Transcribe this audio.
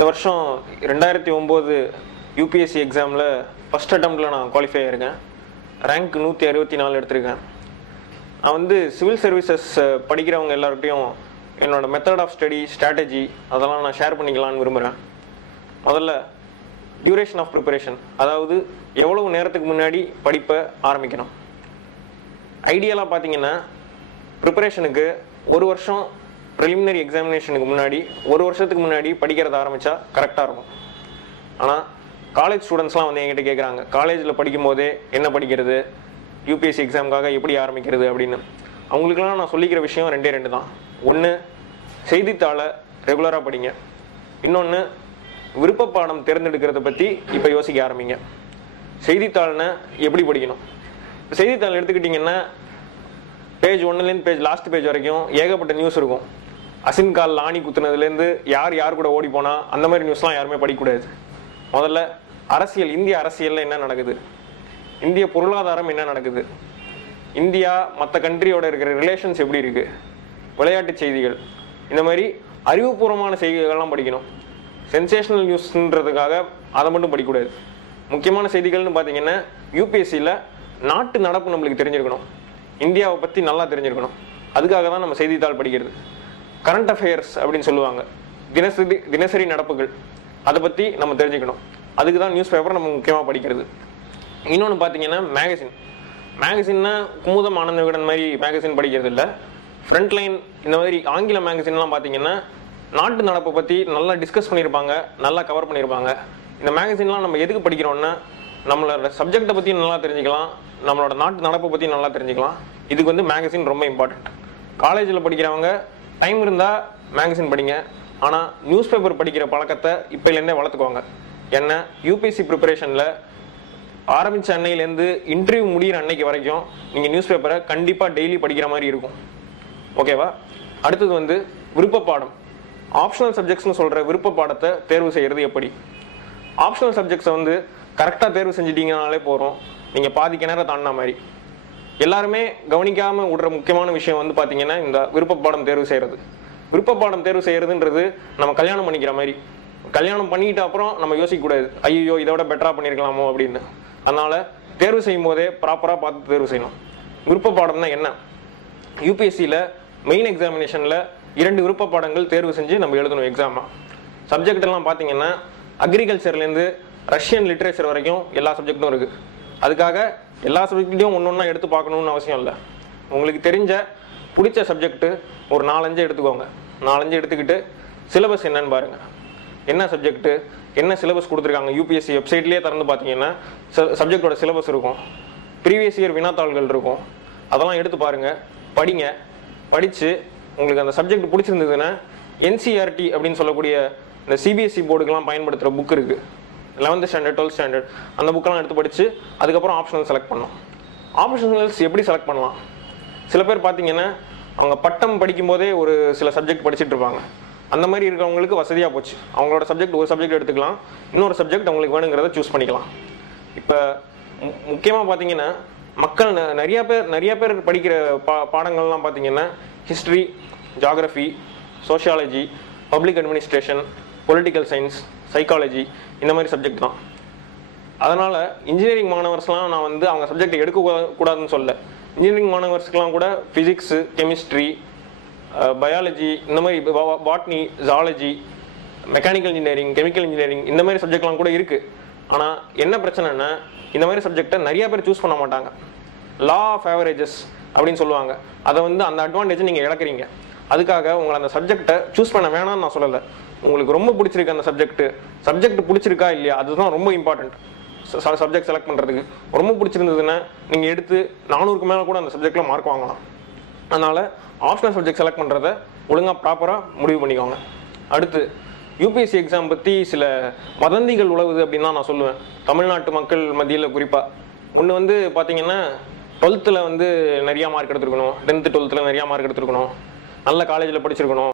இந்த வருஷம் 2009 யூபிஎஸ்சி எக்ஸாமில் ஃபஸ்ட் அட்டம்ப்டில் நான் குவாலிஃபை ஆயிருக்கேன். ரேங்க் 164 எடுத்திருக்கேன். நான் வந்து சிவில் சர்வீசஸ் படிக்கிறவங்க எல்லார்கிட்டையும் என்னோட மெத்தட் ஆஃப் ஸ்டடி, ஸ்ட்ராட்டஜி அதெல்லாம் நான் ஷேர் பண்ணிக்கலான்னு விரும்புகிறேன். முதல்ல டியூரேஷன் ஆஃப் ப்ரிப்பரேஷன், அதாவது எவ்வளவு நேரத்துக்கு முன்னாடி படிப்பை ஆரம்பிக்கணும். ஐடியலாக பார்த்தீங்கன்னா ப்ரிப்பரேஷனுக்கு ஒரு வருஷம் ப்ரிலிமினரி எக்ஸாமினேஷனுக்கு முன்னாடி, ஒரு வருஷத்துக்கு முன்னாடி படிக்கிறத ஆரம்பித்தா கரெக்டாக இருக்கும். ஆனால் காலேஜ் ஸ்டூடெண்ட்ஸ்லாம் வந்து என்கிட்ட கேட்குறாங்க, காலேஜில் படிக்கும் போதே என்ன படிக்கிறது, யூபிஎஸ்சி எக்ஸாமுக்காக எப்படி ஆரம்பிக்கிறது அப்படின்னு. அவங்களுக்குலாம் நான் சொல்லிக்கிற விஷயம் ரெண்டு தான். ஒன்று, செய்தித்தாளை ரெகுலராக படிங்க. இன்னொன்று, விருப்ப பாடம் தேர்ந்தெடுக்கிறத பற்றி இப்போ யோசிக்க ஆரம்பிங்க. செய்தித்தாள்னா எப்படி படிக்கணும்? செய்தித்தாள் எடுத்துக்கிட்டிங்கன்னா பேஜ் 1லேருந்து லாஸ்ட் பேஜ் வரைக்கும் ஏகப்பட்ட நியூஸ் இருக்கும். அசின்கால் ஆணி குத்துனதுலேருந்து யார் கூட ஓடி போனால் அந்த மாதிரி நியூஸ்லாம் யாருமே படிக்கக்கூடாது. முதல்ல அரசியல், இந்திய அரசியலில் என்ன நடக்குது, இந்திய பொருளாதாரம் என்ன நடக்குது, இந்தியா மற்ற கண்ட்ரியோட இருக்கிற ரிலேஷன்ஸ் எப்படி இருக்குது, விளையாட்டு செய்திகள், இந்த மாதிரி அறிவுபூர்வமான செய்திகள்லாம் படிக்கணும். சென்சேஷனல் நியூஸ்ன்றதுக்காக அதை மட்டும் படிக்கக்கூடாது. முக்கியமான செய்திகள்னு பார்த்தீங்கன்னா யூபிஎஸ்சியில் நாட்டு நடப்பு நம்மளுக்கு தெரிஞ்சிருக்கணும், இந்தியாவை பற்றி நல்லா தெரிஞ்சிருக்கணும். அதுக்காக தான் நம்ம செய்தித்தாள் படிக்கிறது. கரண்ட் அஃபேர்ஸ் அப்படின்னு சொல்லுவாங்க, தினசரி நடப்புகள், அதை பற்றி நம்ம தெரிஞ்சுக்கணும். அதுக்கு தான் நியூஸ் பேப்பர் நம்ம முக்கியமாக படிக்கிறது. இன்னொன்று பார்த்தீங்கன்னா மேகசின்னா குமுதம், ஆனந்த விகடன் மாதிரி மேகசின் படிக்கிறது இல்லை. ஃப்ரண்ட் லைன் இந்த மாதிரி ஆங்கில மேகசின்லாம் பார்த்தீங்கன்னா நாட்டு நடப்பை பற்றி நல்லா டிஸ்கஸ் பண்ணியிருப்பாங்க, நல்லா கவர் பண்ணியிருப்பாங்க. இந்த மேகசின்லாம் நம்ம எதுக்கு படிக்கிறோன்னா நம்மளோட சப்ஜெக்டை பற்றி நல்லா தெரிஞ்சுக்கலாம், நம்மளோட நாட்டு நடப்பை பற்றி நல்லா தெரிஞ்சுக்கலாம். இதுக்கு வந்து மேகசின் ரொம்ப இம்பார்ட்டண்ட். காலேஜில் படிக்கிறவங்க டைம் இருந்தால் மேகசின் படிங்க. ஆனால் நியூஸ் பேப்பர் படிக்கிற பழக்கத்தை இப்போலேருந்தே வளர்த்துக்கோங்க. ஏன்னா யூபிஎஸ்சி ப்ரிப்பரேஷனில் ஆரம்பித்த அன்னையிலேருந்து இன்டர்வியூ முடிகிற அன்னைக்கு வரைக்கும் நீங்கள் நியூஸ் பேப்பரை கண்டிப்பாக டெய்லி படிக்கிற மாதிரி இருக்கும். ஓகேவா? அடுத்தது வந்து விருப்ப பாடம். ஆப்ஷனல் சப்ஜெக்ட்ஸ்னு சொல்கிற விருப்ப பாடத்தை தேர்வு செய்கிறது எப்படி? ஆப்ஷனல் சப்ஜெக்ட்ஸை வந்து கரெக்டாக தேர்வு செஞ்சிட்டிங்கனாலே போகிறோம், நீங்கள் பாதி கிணற தாண்டின மாதிரி. எல்லாருமே கவனிக்காமல் விடுற முக்கியமான விஷயம் வந்து பார்த்தீங்கன்னா இந்த விருப்ப பாடம் தேர்வு செய்கிறது. விருப்ப பாடம் தேர்வு செய்கிறதுன்றது நம்ம கல்யாணம் பண்ணிக்கிற மாதிரி. கல்யாணம் பண்ணிக்கிட்ட அப்புறம் நம்ம யோசிக்கக்கூடாது, ஐயோ இதோட பெட்டராக பண்ணியிருக்கலாமோ அப்படின்னு. அதனால் தேர்வு செய்யும் போதே ப்ராப்பராக பார்த்து தேர்வு செய்யணும். விருப்ப பாடம்னா என்ன? யூபிஎஸ்சியில் மெயின் எக்ஸாமினேஷனில் 2 விருப்ப பாடங்கள் தேர்வு செஞ்சு நம்ம எழுதணும் எக்ஸாமாக. சப்ஜெக்டெல்லாம் பார்த்தீங்கன்னா அக்ரிகல்ச்சர்லேருந்து ரஷ்யன் லிட்ரேச்சர் வரைக்கும் எல்லா சப்ஜெக்டும் இருக்குது. அதுக்காக எல்லா சப்ஜெக்ட்டையும் ஒன்றா எடுத்து பார்க்கணுன்னு அவசியம் இல்லை. உங்களுக்கு தெரிஞ்ச பிடிச்ச சப்ஜெக்ட்டு ஒரு 4-5 எடுத்துக்கோங்க. 4-5 எடுத்துக்கிட்டு சிலபஸ் என்னன்னு பாருங்கள். என்ன சப்ஜெக்ட்டு, என்ன சிலபஸ் கொடுத்துருக்காங்க யூபிஎஸ்சி வெப்சைட்லேயே திறந்து பார்த்தீங்கன்னா சப்ஜெக்டோட சிலபஸ் இருக்கும், ப்ரீவியஸ் இயர் வினாத்தாள்கள் இருக்கும். அதெல்லாம் எடுத்து பாருங்கள், படிங்க. படித்து உங்களுக்கு அந்த சப்ஜெக்ட் பிடிச்சிருந்ததுன்னா என்சிஆர்டி அப்படின்னு சொல்லக்கூடிய இந்த சிபிஎஸ்சி போர்டுக்கெலாம் பயன்படுத்துகிற புக் இருக்குது, 11th ஸ்டாண்டர்ட் 12th ஸ்டாண்டர்ட், அந்த புக்கெல்லாம் எடுத்து படித்து அதுக்கப்புறம் ஆப்ஷனல் செலக்ட் பண்ணணும். ஆப்ஷனல்ஸ் எப்படி செலக்ட் பண்ணலாம்? சில பேர் பார்த்தீங்கன்னா அவங்க பட்டம் படிக்கும்போதே ஒரு சில சப்ஜெக்ட் படிச்சுட்டு இருப்பாங்க. அந்த மாதிரி இருக்கிறவங்களுக்கு வசதியாக போச்சு, அவங்களோட சப்ஜெக்ட் ஒரு சப்ஜெக்ட் எடுத்துக்கலாம், இன்னொரு சப்ஜெக்ட் அவங்களுக்கு வேணுங்கிறத சூஸ் பண்ணிக்கலாம். இப்போ முக்கியமாக பார்த்தீங்கன்னா மக்கள் நிறைய பேர் படிக்கிற பாடங்கள்லாம் பார்த்தீங்கன்னா history, geography, sociology, public administration, political science, psychology, இந்த மாதிரி சப்ஜெக்ட் தான். அதனால் இன்ஜினியரிங் மாணவர்ஸ்லாம் நான் வந்து அவங்க சப்ஜெக்ட் எடுக்கக்கூடாதுன்னு சொல்ல. இன்ஜினியரிங் மாணவர்ஸ்க்கெலாம் கூட ஃபிசிக்ஸு, கெமிஸ்ட்ரி, பயாலஜி, இந்த மாதிரி botany, zoology, mechanical engineering, chemical engineering, இந்த மாதிரி சப்ஜெக்ட்லாம் கூட இருக்குது. ஆனால் என்ன பிரச்சனைன்னா இந்த மாதிரி சப்ஜெக்டை நிறையா பேர் சூஸ் பண்ண மாட்டாங்க. லா ஆஃப் ஆவரேஜஸ் அப்படின்னு சொல்லுவாங்க. அதை வந்து அந்த அட்வான்டேஜை நீங்கள் இழக்கிறீங்க. அதுக்காக உங்களை அந்த சப்ஜெக்டை சூஸ் பண்ண வேணாம்னு நான் சொல்லலை. உங்களுக்கு ரொம்ப பிடிச்சிருக்கு அந்த சப்ஜெக்ட் பிடிச்சிருக்கா இல்லையா, அதுதான் ரொம்ப இம்பார்ட்டன்ட். சப்ஜெக்ட் செலக்ட் பண்ணுறதுக்கு ரொம்ப பிடிச்சிருந்ததுன்னா நீங்கள் எடுத்து 400க்கு மேலே கூட அந்த சப்ஜெக்டில் மார்க் வாங்கலாம். அதனால் ஆப்ஷனல் சப்ஜெக்ட் செலக்ட் பண்ணுறதை ஒழுங்காக ப்ராப்பராக முடிவு பண்ணிக்கோங்க. அடுத்து யூபிஎஸ்சி எக்ஸாம் பற்றி சில வதந்திகள் உழவுது அப்படின்னு தான் நான் சொல்லுவேன், தமிழ்நாட்டு மக்கள் மத்தியில் குறிப்பாக. ஒன்று வந்து பார்த்தீங்கன்னா 12th வந்து நிறையா மார்க் எடுத்துருக்கணும், 10th 12th நிறையா மார்க் எடுத்துருக்கணும், நல்ல காலேஜில் படிச்சிருக்கணும்.